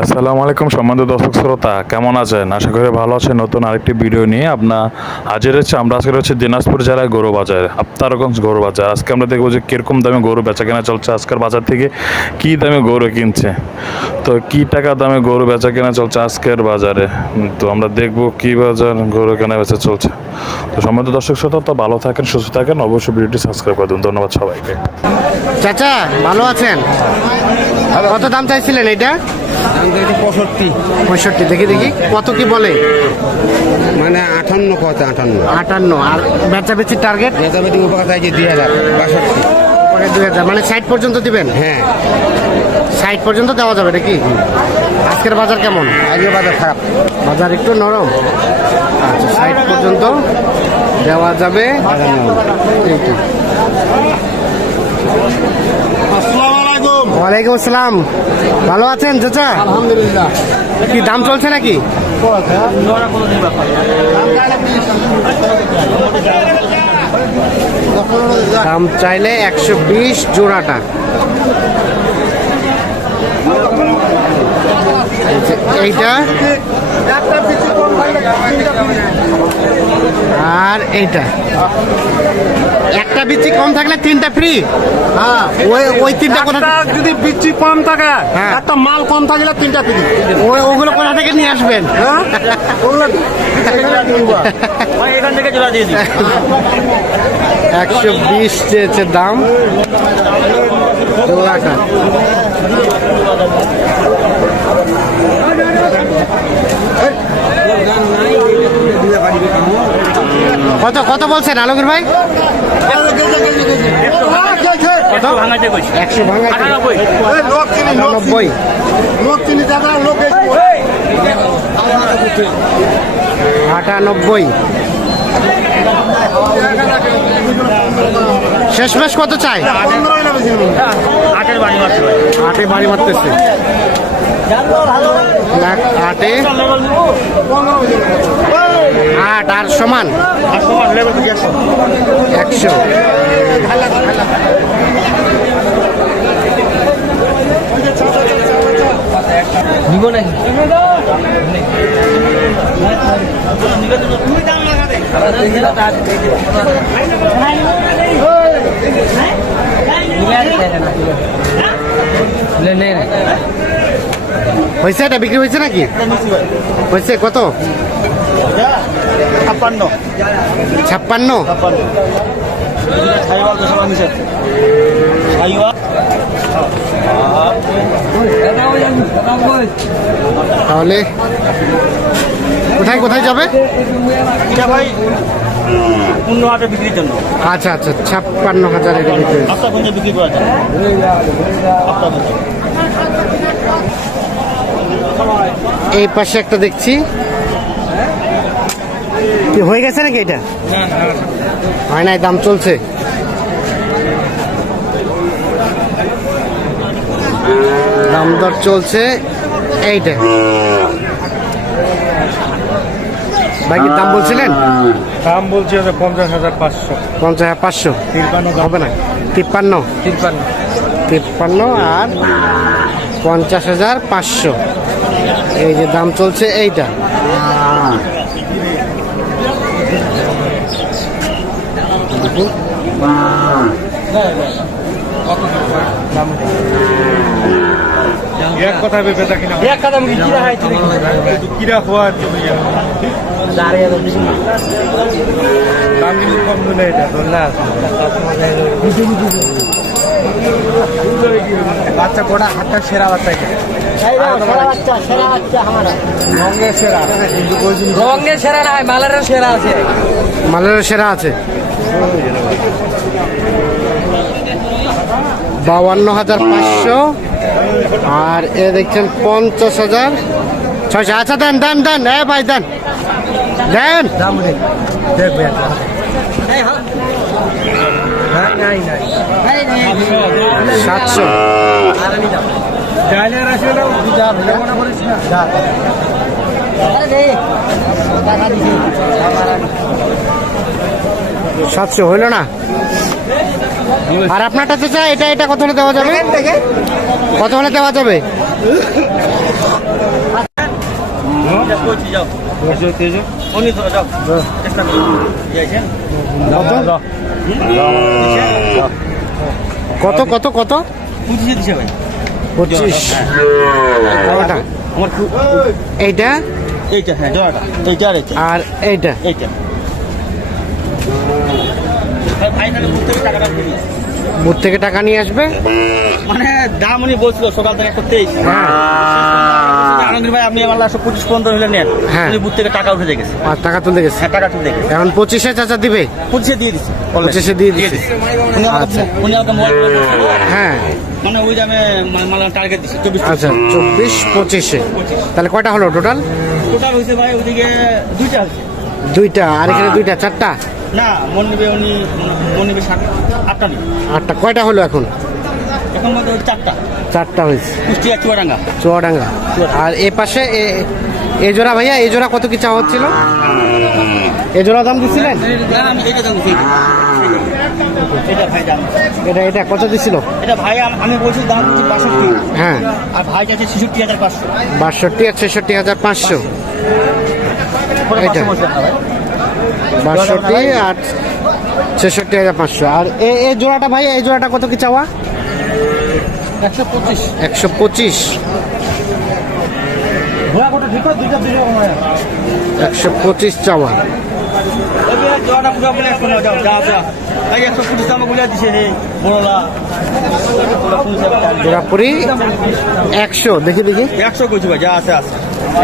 আসসালামু আলাইকুম সম্মানিত দর্শক শ্রোতা, কেমন আছেন? আশা করি ভালো আছেন। নতুন আরেকটি ভিডিও নিয়ে হাজির হচ্ছে। আমরা আজকে হচ্ছে দিনাজপুর জেলায় গরু বাজার, আফতারগঞ্জ গরু বাজার। আজকে আমরা দেখবো যে কীরকম দামে গরু বেচা কেনা চলছে, আজকের বাজার থেকে কী দামে গরু কিনছে, তো কী টাকা দামে গরু বেচা কেনা চলছে আজকের বাজারে। তো আমরা দেখবো কী বাজার গরু কেনা বেচা চলছে। তো সম্মানিত দর্শক শ্রোতা, তো ভালো থাকেন, সুস্থ থাকেন, অবশ্যই ভিডিওটি সাবস্ক্রাইব করে দিন। ধন্যবাদ সবাইকে। চাচা ভালো আছেন? কত দাম চাইছিলেন এটা? 65 দেখি দেখি কত কি বলে? মানে 58 কত 58। আর বেচা বেচির টার্গেট বেচাবেদি উপকার চাইছে 2000 2000, মানে 60 পর্যন্ত দিবেন? হ্যাঁ 60 পর্যন্ত দেওয়া যাবে নাকি? আজকের বাজার কেমন? আজকে বাজার খারাপ, বাজার একটু নরম। আচ্ছা, 60 পর্যন্ত দেওয়া যাবে। এইটা। ওয়ালাইকুম আসসালাম। ভালো আছেন চাচা? আলহামদুলিল্লাহ। কি দাম চলছে নাকি? দাম চাইলে 120 জোড়াটা। এইটা আর এইটা, একটা বিচি কম থাকলে 3টা ফ্রি। হ্যাঁ ওই 3টা কোথা যদি বিচি কম থাকে, হ্যাঁ, একটা মাল কম থাকলে 3টা ফ্রি। ওগুলো কোথা থেকে নিয়ে আসবেন? হ্যাঁ এখান থেকে জোড়া দিয়ে দিই। 120 চেয়েছে দাম জোড়াটা। কত কত বলছেন আলমগীর ভাই? কত? 100 ভাঙা 98। 98। শেষমেশ কত চাই? 8-এর বাড়ি মারতে হয়। 8-এ বাড়ি মারতেছে। 8-এ 8 আর সমান 100। নিব নাকি? হয়েছে? এটা বিক্রি হয়েছে নাকি? হয়েছে কত? 56 56। তাহলে কোথায় কোথায় যাবে? এটা ভাই 15,000 বিক্রির জন্য। আচ্ছা আচ্ছা, 56,000 এটা বিক্রি হয়েছে। আপনার কোনটা বিক্রি করা যায়? এই পাশে একটা দেখছি, কি হয়ে গেছে নাকি? এটা হয় নাই, দাম চলছে। দাম দর চলছে এইটা। বাকি দাম বলছিলেন? দাম বলছি 50,500। 50,500 হবে না? 53 আর 50,500, এই যে দাম চলছে এইটা। এক কথা বেচা কিনা এক কাদা মুখি কিরা হয় তুমি? কিরা হওয়ার দাম কিন্তু কম দিলে এটা না। বাচ্চা গোটা হাতটা সেরা বাচ্চা, রঙের সেরা না হয়, মালের সেরা আছে। মালের সেরা আছে। 52,500 আর এ দেখছেন 50,600। আচ্ছা দেন দেন দেন, এ ভাই দেন দেন। 700। সাতশো হইল না? আর আপনারটা চাচা এটা এটা কত হলে দেওয়া যাবে? কত হলে দেওয়া যাবে? উনি তো যাও চেষ্টা করুন দিয়েছেন কত কত কত 25 দিছে ভাই 25 কয়টা? আমার এইটা এইটা হ্যাঁ জোড়াটা এইটা আর এইটা আর এইটা এইটা ভাই ফাইনালি বুঝতে টাকাটা দিয়ে দিয়েছে। বুথ থেকে টাকা নিয়ে আসবে। মানে দাম উনি বলছিল সকাল থেকে 23 আনন্দ ভাই আপনি আমার 25-15 হলে নেন হ্যাঁ। উনি বুথ থেকে টাকা উঠে গেছে আর টাকা তুলতে গেছে, হ্যাঁ টাকা তুলে গেছে এখন 25-এ চাচা দিবে। 25 দিয়ে দিছে 25-এ দিয়ে দিছে। আচ্ছা। উনি আমাকে মোবাইল করে বলছিল, হ্যাঁ মানে ওই দামে মাল টার্গেট দিছে 24 আচ্ছা 24-25-এ তাহলে কয়টা হলো টোটাল? টোটাল হয়েছে ভাই ওইদিকে দুইটা হয়েছে দুইটা আর এখানে দুইটা, চারটা না মন নেবে উনি মন নেবে 8টা নেবে 8টা। কয়টা হলো এখন? এখন মধ্যে 4টা হয়েছে কুষ্টিয়া চুয়াডাঙ্গা চুয়াডাঙ্গা। আর এ পাশে এ জোড়া ভাইয়া, এই জোড়া কত কি চাওয়া হচ্ছিল? এ জোড়া দাম দিচ্ছিলেন? আমি এটা দাম এটা ভাই দাম এটা কত দিছিল? এটা ভাই আমি বলছি দাম হচ্ছে 62 হ্যাঁ আর ভাই চাচ্ছে 66,500 62 আর 66,500। এটা 62 আর 66,500। আর এই জোড়াটা ভাই, এই জোড়াটা কত কি চাওয়া? 125 125 ঘোড়া কোটা ঠিক আছে দুইটা 125 চাওয়া। জোড়াটা পুরো বলে শোনা যাও যা যা এই 125 দাম বলে দিছে হে বড়লা পুরাপুরি 100। দেখি 100 কইছি ভাই যা আছে আছে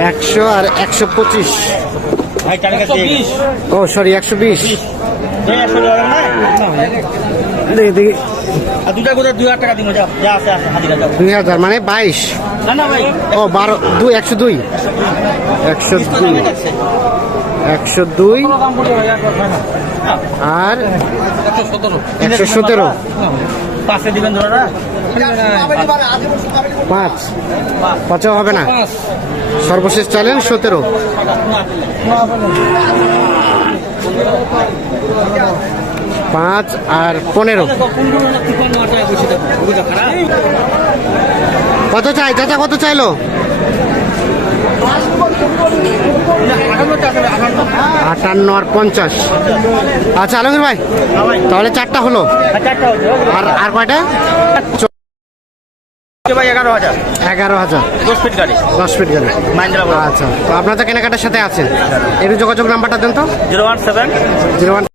100 আর 125। ভাই টাকা 120 ও সরি 120। এই 100 টাকা না দেখি আর দুটা করে 2000 টাকা দিন যাও যা আছে আছে হাজিরা যাও 2000 মানে 22। না না ভাই ও 12 2 102 102 102 আর 117 পাশে দিবেন ধরা 5 5 হবে না, সর্বশেষ চাইলেন 17। 5 আর 15 কত চাই চাচা? কত চাইলো? 58 আর 50। আচ্ছা আলমগীর ভাই তাহলে 4টা হলো। আর কয়টা? ভাই 11,000 11,000 10 ফিট গাড়ি 10 ফিট গেলে। মাইন্দ্রা আচ্ছা তো আপনার তো কেনাকাটার সাথে আছেন, একটু যোগাযোগ নাম্বারটা দেন তো। 017 01